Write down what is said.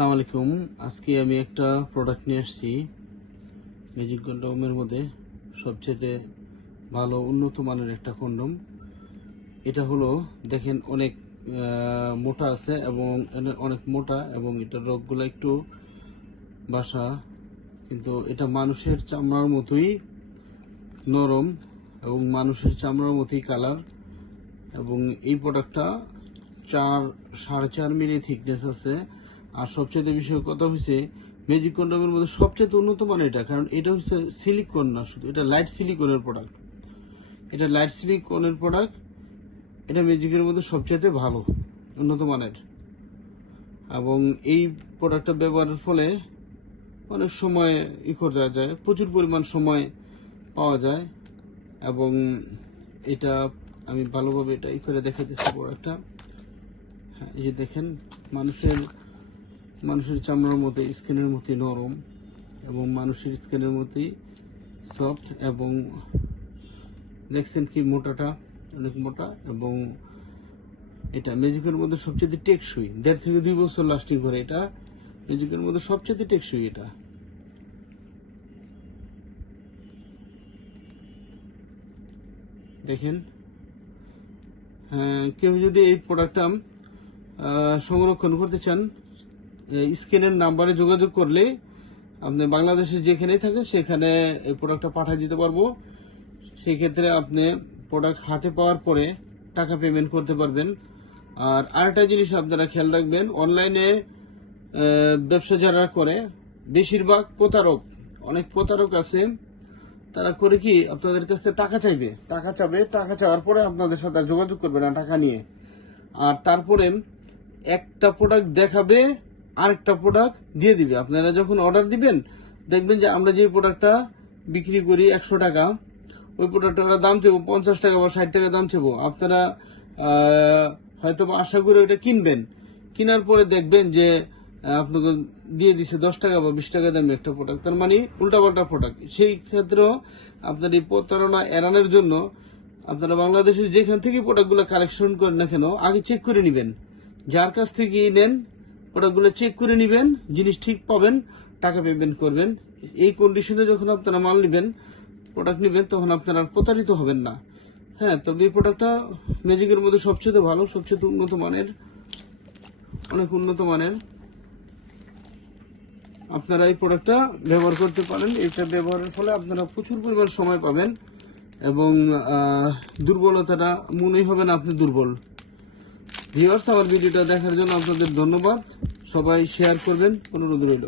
আসসালামু আলাইকুম। আজকে আমি একটা প্রোডাক্ট নিয়ে আসছি ম্যাজিক কন্ডমের মধ্যে সবচেয়ে ভালো উন্নত মানের একটা কন্ডম। এটা হলো দেখেন অনেক মোটা আছে এবং অনেক মোটা এবং এটার রগগুলো একটু বাসা, কিন্তু এটা মানুষের চামড়ার মতোই নরম এবং মানুষের চামড়ার মতোই কালার। এবং এই প্রোডাক্টটা 4.5 মিলি থিকনেস আছে। আর সবচেয়ে বিষয় কথা হচ্ছে ম্যাজিক কন্ডমের মধ্যে সবচেয়ে উন্নত মানের এটা, কারণ এটা হচ্ছে সিলিকন না, শুধু এটা লাইট সিলিকনের প্রোডাক্ট। এটা লাইট সিলিকনের প্রোডাক্ট, এটা ম্যাজিকের মধ্যে সবচেয়ে ভালো উন্নত মানের। এবং এই প্রোডাক্টটা ব্যবহারের ফলে অনেক সময় করা যায়, প্রচুর পরিমাণ সময় পাওয়া যায়। এবং এটা আমি ভালোভাবে এটা করে দেখাতেছি প্রোডাক্টটা। হ্যাঁ, এই যে দেখেন মানুষের চামড়ার মতো স্কিনের মতোই নরম এবং মানুষের স্কিনের মতোই সফট। এবং দেখছেন কি মোটাটা অনেক মোটা। এবং এটা ম্যাজিকের মধ্যে সবচেয়ে টেকসই, 1.5 থেকে 2 বছর লাস্টিং করে। এটা ম্যাজিকের মধ্যে সবচেয়ে টেকসই এটা। দেখেন, কেউ যদি এই প্রোডাক্টটা সংরক্ষণ করতে চান, স্ক্রিনের নাম্বারে যোগাযোগ করলে আপনি বাংলাদেশে যেখানেই থাকেন সেখানে এই প্রোডাক্টটা পাঠিয়ে দিতে পারবো। সেই ক্ষেত্রে আপনি প্রোডাক্ট হাতে পাওয়ার পরে টাকা পেমেন্ট করতে পারবেন। আর আরেকটা জিনিস আপনারা খেয়াল রাখবেন, অনলাইনে ব্যবসা যারা করে বেশিরভাগ প্রতারক, অনেক প্রতারক আছে। তারা করে কি আপনাদের কাছ থেকে টাকা চাওয়ার পরে আপনাদের সাথে যোগাযোগ করবে না টাকা নিয়ে। আর তারপরে একটা প্রোডাক্ট দেখাবে, আরেকটা প্রোডাক্ট দিয়ে দিবে। আপনারা যখন অর্ডার দিবেন দেখবেন যে আমরা যে প্রোডাক্টটা বিক্রি করি 100 টাকা, ওই প্রোডাক্টটার দাম চাইবো 50 টাকা বা 60 টাকা দাম চাইবো। আপনারা হয়তো আশা করে ওইটা কিনবেন, কেনার পরে দেখবেন যে আপনাকে দিয়ে দিচ্ছে 10 টাকা বা 20 টাকা দামে একটা প্রোডাক্ট, তার মানে উল্টাপাল্টা প্রোডাক্ট। সেই ক্ষেত্রেও আপনার এই প্রতারণা এড়ানোর জন্য আপনারা বাংলাদেশের যেখান থেকে প্রোডাক্টগুলো কালেকশন করেন না কেন আগে চেক করে নেবেন। যার কাছ থেকে নেন প্রোডাক্টগুলো চেক করে নেবেন, জিনিস ঠিক পাবেন, টাকা পেমেন্ট করবেন। এই কন্ডিশনে যখন আপনারা মাল নেবেন, প্রোডাক্ট নেবেন, তখন আপনারা প্রতারিত হবেন না। হ্যাঁ, তবে এই প্রোডাক্টটা ম্যাজিকের মধ্যে সবচেয়ে ভালো, সবচেয়ে উন্নত মানের, অনেক উন্নত মানের। আপনারা এই প্রোডাক্টটা ব্যবহার করতে পারেন। এটা ব্যবহারের ফলে আপনারা প্রচুর পরিমাণ সময় পাবেন এবং দুর্বলতাটা মনেই হবে না আপনি দুর্বল। ভিউয়ার্স, আমার ভিডিওটা দেখার জন্য আপনাদের ধন্যবাদ। সবাই শেয়ার করবেন, অনুরোধ রইল।